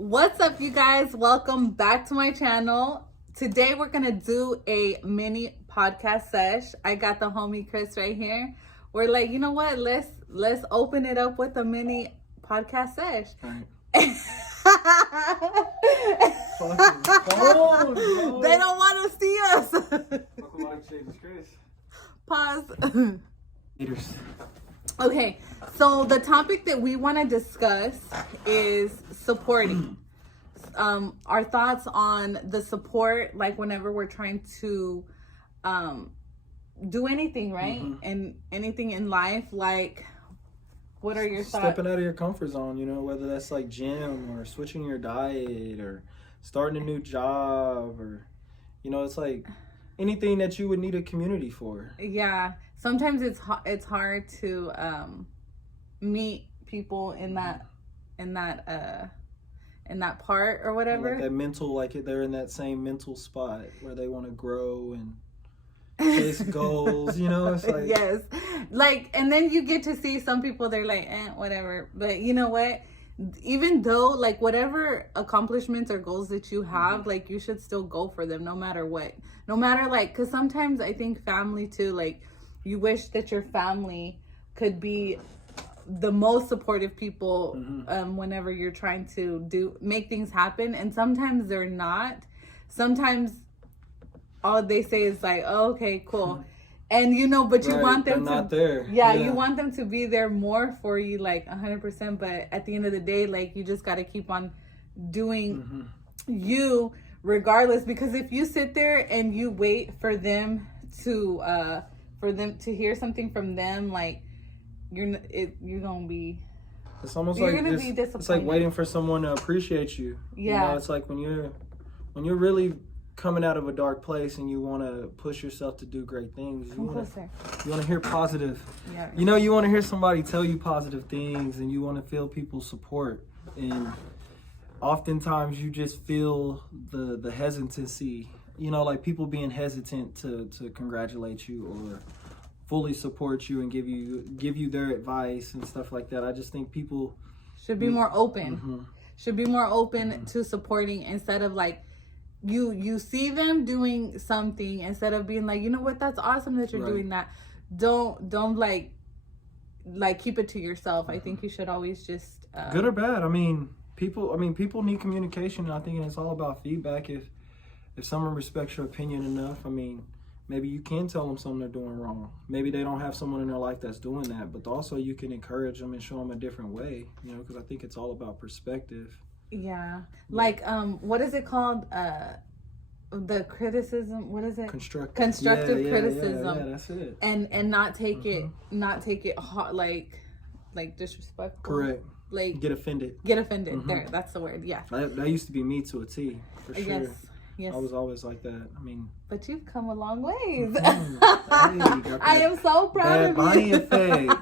What's up, you guys? Welcome back to my channel. Today we're gonna do a mini podcast sesh. I got the homie Chris right here. We're like, you know what? Let's open it up with a mini podcast sesh. Right. They don't want to see us. Welcome back to Chris. Pause. Leaders. Okay, so the topic that we want to discuss is supporting. Our thoughts on the support, like whenever we're trying to do anything, right? And anything in life, like what are your thoughts? Stepping out of your comfort zone, you know, whether that's like gym or switching your diet or starting a new job or, you know, it's like anything that you would need a community for. Yeah, sometimes it's hard to meet people in that part or whatever. Like that mental, like they're in that same mental spot where they want to grow and chase goals, you know. It's like, yes, like, and then you get to see some people, they're like, whatever. But you know what? Even though, like, whatever accomplishments or goals that you have, like, you should still go for them no matter what. No matter, like, because sometimes I think family too, like, you wish that your family could be the most supportive people whenever you're trying to make things happen. And sometimes they're not. Sometimes all they say is like, oh, okay, cool. And you know, but you want them to, not there. Yeah, you want them to be there more for you, like 100%. But at the end of the day, like, you just got to keep on doing you regardless. Because if you sit there and you wait for them to hear something from them, like, you're gonna be. It's almost you're like gonna be disappointed. It's like waiting for someone to appreciate you. Yeah, you know, it's like when you're really coming out of a dark place and you want to push yourself to do great things. You want to hear positive. Yeah. You know, you want to hear somebody tell you positive things, and you want to feel people's support. And oftentimes you just feel the hesitancy. You know, like people being hesitant to congratulate you or fully support you and give you their advice and stuff like that. I just think people should be more open. Should be more open to supporting instead of like you see them doing something, instead of being like, you know what, that's awesome that you're doing that. Don't like keep it to yourself. I think you should always just good or bad. I mean, people need communication, and I think it's all about feedback. If someone respects your opinion enough, I mean, maybe you can tell them something they're doing wrong. Maybe they don't have someone in their life that's doing that, but also you can encourage them and show them a different way, you know, because I think it's all about perspective. Yeah. Like, what is it called? The criticism, what is it? Constructive criticism. Yeah, that's it. And not take it hot, like disrespectful. Correct. Like get offended. There, that's the word. Yeah. That used to be me to a T, for sure. Yes. I was always like that. I mean, but you've come a long ways. I am so proud of Bonnie you. Effect.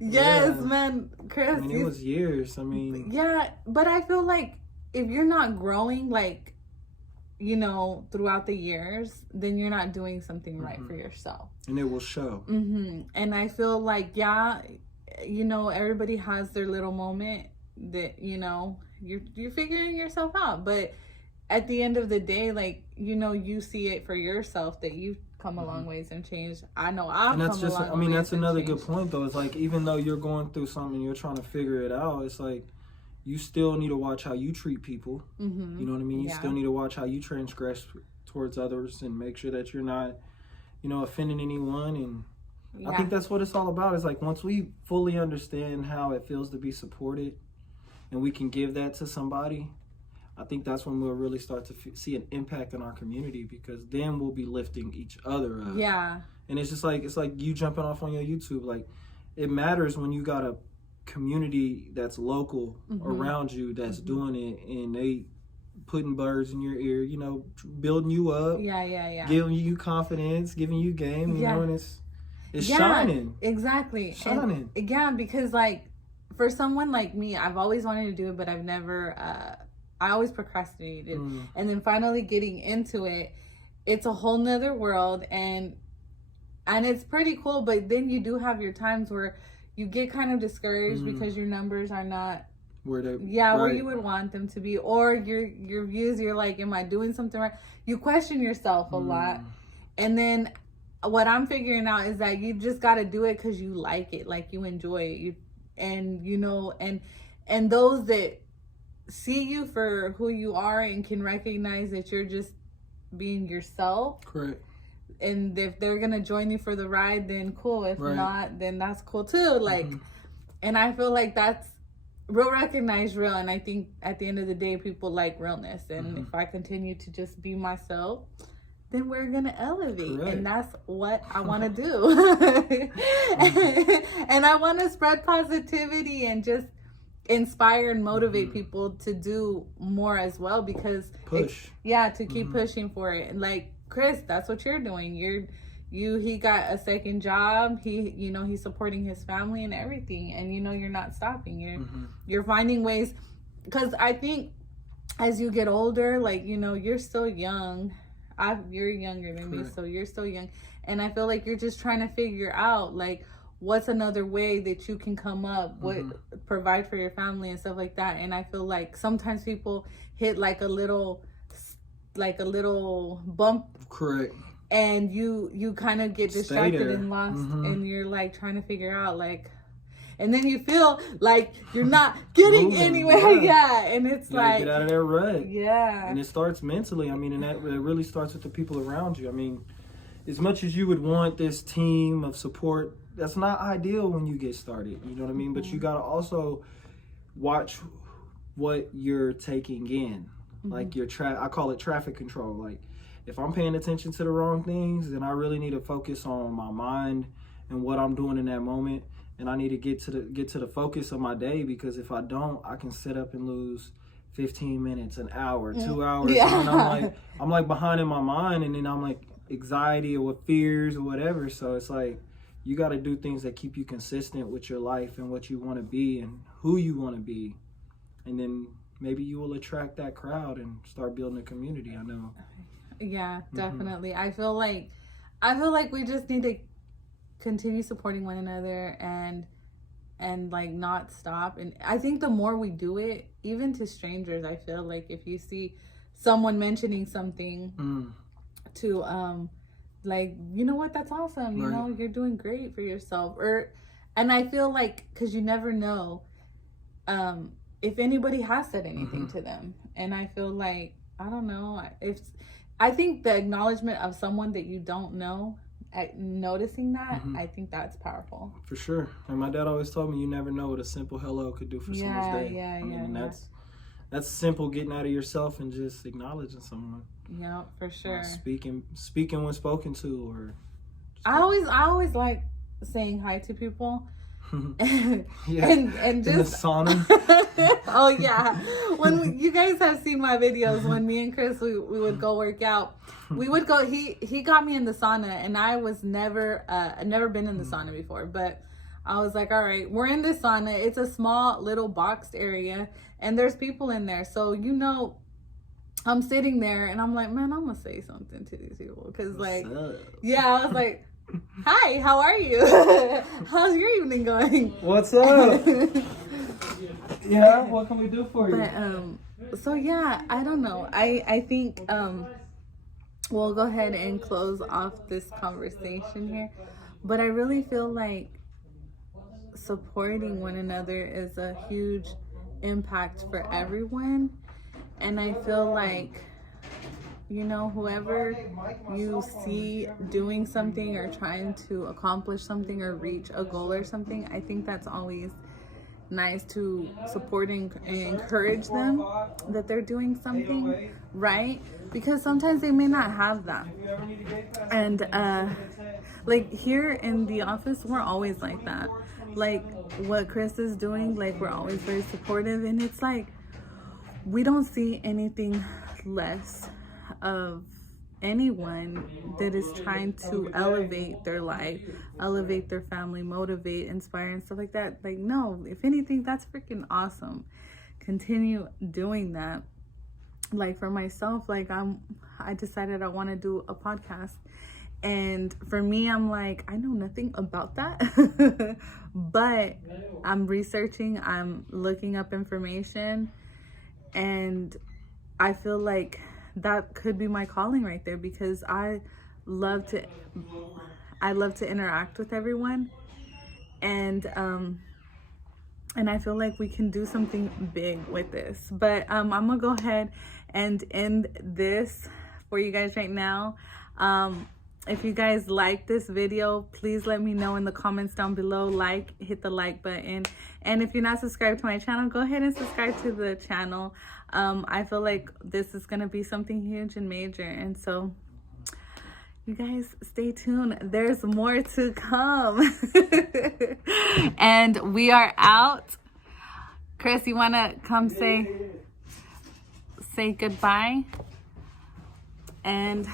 Yes, man, Chris. I mean, it was years. I mean, yeah, but I feel like if you're not growing, like, you know, throughout the years, then you're not doing something right for yourself, and it will show. And I feel like, yeah, you know, everybody has their little moment that, you know, you're figuring yourself out, but at the end of the day, like, you know, you see it for yourself that you've come a long ways and changed. I know I've come a long ways. That's another good point, though. It's like, even though you're going through something, you're trying to figure it out, it's like you still need to watch how you treat people. You know what I mean? You still need to watch how you transgress towards others and make sure that you're not, you know, offending anyone. And I think that's what it's all about. It's like, once we fully understand how it feels to be supported and we can give that to somebody, I think that's when we'll really start to see an impact in our community, because then we'll be lifting each other up. Yeah. And it's like you jumping off on your YouTube. Like, it matters when you got a community that's local around you that's doing it, and they putting birds in your ear, you know, building you up. Yeah. Giving you confidence, giving you game, you know, and it's shining. Exactly. Shining. And, yeah, because like for someone like me, I've always wanted to do it, but I've never I always procrastinated. And then finally getting into it, it's a whole nother world, and it's pretty cool. But then you do have your times where you get kind of discouraged because your numbers are not where they where you would want them to be, or your views, you're like, am I doing something right? You question yourself a lot. And then what I'm figuring out is that you just got to do it because you like it, like you enjoy it, and those that see you for who you are and can recognize that you're just being yourself. Correct. And if they're gonna join you for the ride, then cool. If not, then that's cool too. Like, and I feel like that's real, recognize real. And I think at the end of the day, people like realness. And if I continue to just be myself, then we're gonna elevate. Correct. And that's what I want to do. And I want to spread positivity and just inspire and motivate people to do more as well, because to keep pushing for it. And like Chris, that's what you're doing. He got a second job. He's supporting his family and everything, and you're not stopping. You're finding ways, because I think as you get older, like you're still young. You're younger than me, so you're still young, and I feel like you're just trying to figure out like what's another way that you can come up, provide for your family and stuff like that. And I feel like sometimes people hit like a little bump. Correct. And you kind of get distracted and lost, and you're like trying to figure out like, and then you feel like you're not getting anywhere. And it's like, get out of that rut. And it starts mentally. I mean, and it really starts with the people around you. I mean, as much as you would want this team of support, that's not ideal when you get started. You know what I mean? But you got to also watch what you're taking in. Like I call it traffic control. Like, if I'm paying attention to the wrong things, then I really need to focus on my mind and what I'm doing in that moment. And I need to get to the focus of my day, because if I don't, I can sit up and lose 15 minutes, an hour, 2 hours. And I'm like behind in my mind, and then I'm like anxiety or fears or whatever. So it's like, you got to do things that keep you consistent with your life and what you want to be and who you want to be. And then maybe you will attract that crowd and start building a community. I know. Yeah, definitely. I feel like we just need to continue supporting one another and like not stop. And I think the more we do it, even to strangers, I feel like if you see someone mentioning something to like, you know what, that's awesome, you're doing great for yourself, and I feel like, because you never know if anybody has said anything to them. And I feel like, I don't know, I think the acknowledgement of someone that you don't know, noticing that, I think that's powerful. For sure. And my dad always told me, you never know what a simple hello could do for someone's day. I mean, that's simple, getting out of yourself and just acknowledging someone. Yeah, for sure. Speaking when spoken to, or I always like saying hi to people. And just in the sauna. Oh yeah, when you guys have seen my videos, when me and Chris we would go work out, we would go. He got me in the sauna, and I was never been in the sauna before, but I was like, all right, we're in this sauna. It's a small little boxed area, and there's people in there, so I'm sitting there, and I'm like, man, I'm gonna say something to these people, because like, I was like, hi, how are you? How's your evening going? What's up? Yeah, what can we do for you? But so yeah, I don't know. I think we'll go ahead and close off this conversation here. But I really feel like supporting one another is a huge impact for everyone. And I feel like, whoever you see doing something or trying to accomplish something or reach a goal or something, I think that's always nice to support and encourage them that they're doing something right, because sometimes they may not have that. And like here in the office, we're always like that. Like what Chris is doing, like we're always very supportive, and it's like we don't see anything less of anyone that is trying to elevate their life, elevate their family, motivate, inspire, and stuff like that. Like, no, if anything, that's freaking awesome. Continue doing that. Like for myself, like I decided I want to do a podcast, And for me, I'm like, I know nothing about that. But I'm researching, I'm looking up information, and I feel like that could be my calling right there, because I love to interact with everyone, and I feel like we can do something big with this. But I'm gonna go ahead and end this for you guys right now. If you guys like this video, please let me know in the comments down below. Hit the like button. And if you're not subscribed to my channel, go ahead and subscribe to the channel. I feel like this is going to be something huge and major. And so you guys stay tuned. There's more to come. And we are out. Chris, you want to come say goodbye? And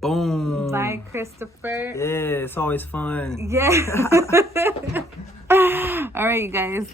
boom. Bye, Christopher. Yeah, it's always fun. Yeah. All right, you guys.